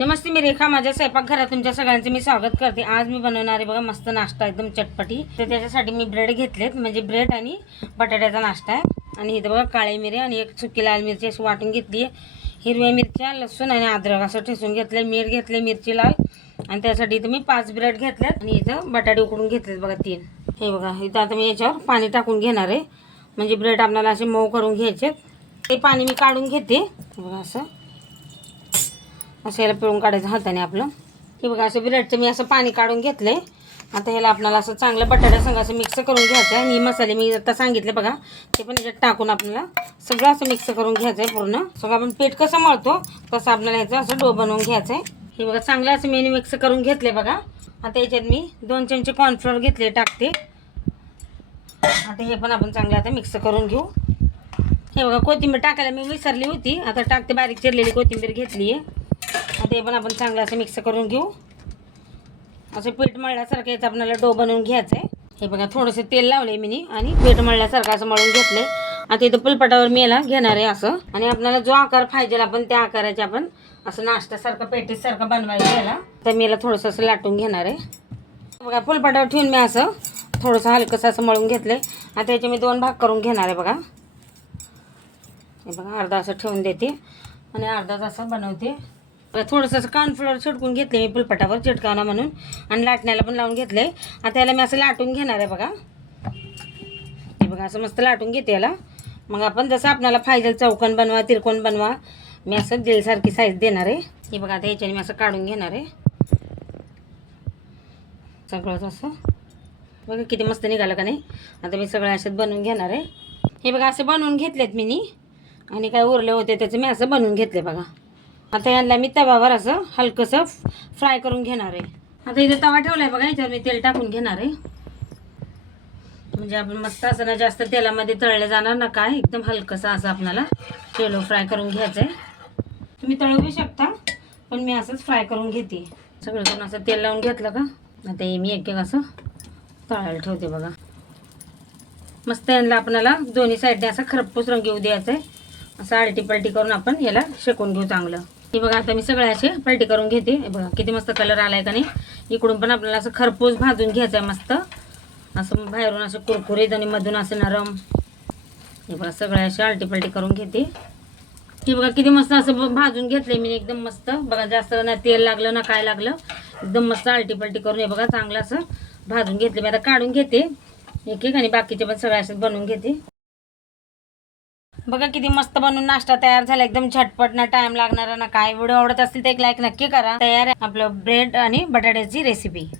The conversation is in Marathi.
नमस्ते मी रेखा. माझ्या स्वयंपाकघरात तुमच्या सगळ्यांचं मी स्वागत करते. आज मी बनवणार आहे बघा मस्त नाश्ता एकदम चटपटी. तर त्याच्यासाठी मी ब्रेड घेतलेत म्हणजे ब्रेड आणि बटाट्याचा नाश्ता आहे. आणि इथं बघा काळे मिरे आणि एक सुकी लाल मिरची अशी वाटून घेतली आहे. हिरव्या मिरच्या लसूण आणि अद्रक असं ठेसून घेतलं मीठ घेतले मिरची लाल. आणि त्यासाठी इथं मी पाच ब्रेड घेतल्यात आणि इथं बटाटे उकडून घेतलेत बघा तीन. हे बघा इथं आता मी याच्यावर पाणी टाकून घेणार आहे. म्हणजे ब्रेड आपल्याला असे मऊ करून घ्यायचे ते पाणी मी काढून घेते. बघा असं. असं याला पिळून काढायचं हाताने आपलं. हे बघा असं ब्रेडचं मी असं पाणी काढून घेतलंय. आता ह्याला आपल्याला असं चांगलं बटाट्या संग असं मिक्स करून घ्यायचं आहे आणि मसाले मी आता सांगितले बघा ते पण याच्यात टाकून आपल्याला सगळं असं मिक्स करून घ्यायचं आहे पूर्ण. सगळं आपण पीठ कसं मळतो तसं आपल्याला ह्याचं असं डो बनवून घ्यायचं आहे हे बघा चांगलं असं मी मिक्स करून घेतले बघा. आता याच्यात मी दोन चमचे कॉर्नफ्लोअर घेतले टाकते. आता हे पण आपण चांगलं आता मिक्स करून घेऊ. हे बघा कोथिंबीर टाकायला मी विसरली होती. आता टाकते बारीक चिरलेली कोथिंबीर घेतली आहे ते पण आपण चांगलं असं मिक्स करून घेऊ. असं पीठ मळल्यासारखं याचं आपल्याला डो बनवून घ्यायचं आहे. हे बघा थोडंसं तेल लावलं आहे मी आणि पीठ मळल्यासारखं असं मळून घेतलं आहे आता इथं पुलपटावर मी याला घेणार आहे असं. आणि आपल्याला जो आकार पाहिजे आपण त्या आकाराचे आपण असं नाश्त्यासारखं पेटीसारखं बनवायचं याला. तर मी याला थोडंसं असं लाटून घेणार आहे. बघा फुलपाटावर ठेवून मी असं थोडंसं हलकंसं असं मळून घेतलं आहे आता याचे मी दोन भाग करून घेणार आहे बघा. हे बघा अर्धा असं ठेवून देते. आणि अर्धा असं बनवते. थोडंसं असं कॉर्नफ्लोअर चिटकून घेतले मी पुलपटावर चिटकावना म्हणून. आणि लाटण्याला पण लावून घेतले. आता याला मी असं लाटून घेणार आहे बघा. हे बघा असं मस्त लाटून घेते याला. मग आपण जसं आपल्याला फायदल चौकन बनवा तिरकोन बनवा मी असं दिलसारखी साईज देणार आहे. हे बघा आता याच्याने मी असं काढून घेणार आहे. सगळंच असं. बघा किती मस्त निघालं का नाही. आता मी सगळं अशात बनवून घेणार आहे. हे बघा असं बनवून घेतलेत मी नी आणि काय उरले होते त्याचं मी असं बनवून घेतले बघा. आता यांना मी तव्यावर असं हलकंसं फ्राय करून घेणार आहे. आता इथे तवा ठेवला आहे बघा याच्यावर मी तेल टाकून घेणार आहे. म्हणजे आपण मस्त असं ना जास्त तेलामध्ये तळले जाणार ना काय एकदम हलकंसं असं आपल्याला शेलो फ्राय करून घ्यायचं आहे तुम्ही तळू शकता पण मी असंच फ्राय करून घेते. सगळं करून असं तेल लावून घेतलं का? आता हे मी एक एक असं तळायला ठेवते बघा. मस्त यांना आपल्याला दोन्ही साईडने असं खरपूस रंग येऊ द्यायचं आहे असं आळटी पलटी करून आपण याला शेकून घेऊ चांगलं. हे बघा आता मी सगळे असे पलटी करून घेते. बघा किती मस्त कलर आलाय का नाही इकडून पण आपल्याला असं खरपूस भाजून घ्यायचं आहे मस्त. असं बाहेरून असं कुरकुरीत आणि मधून असं नरम. हे बघा सगळे असे आलटी पलटी करून घेते. हे बघा किती मस्त असं ब- भाजून घेतले मी एकदम मस्त. बघा जास्त ना तेल लागलं ना काय लागलं एकदम मस्त आलटी पलटी करून हे बघा चांगलं असं भाजून घेतले मी आता काढून घेते. एक एक आणि बाकीचे पण सगळ्या असेच बनवून घेते. बघा किती मस्त बनवून नाश्ता तयार झाला. एकदम झटपट ना टाइम लागणार ना. काय व्हिडिओ आवडत असतील तर एक लाईक नक्की करा. तयार आहे आपलं ब्रेड आणि बटाट्याची रेसिपी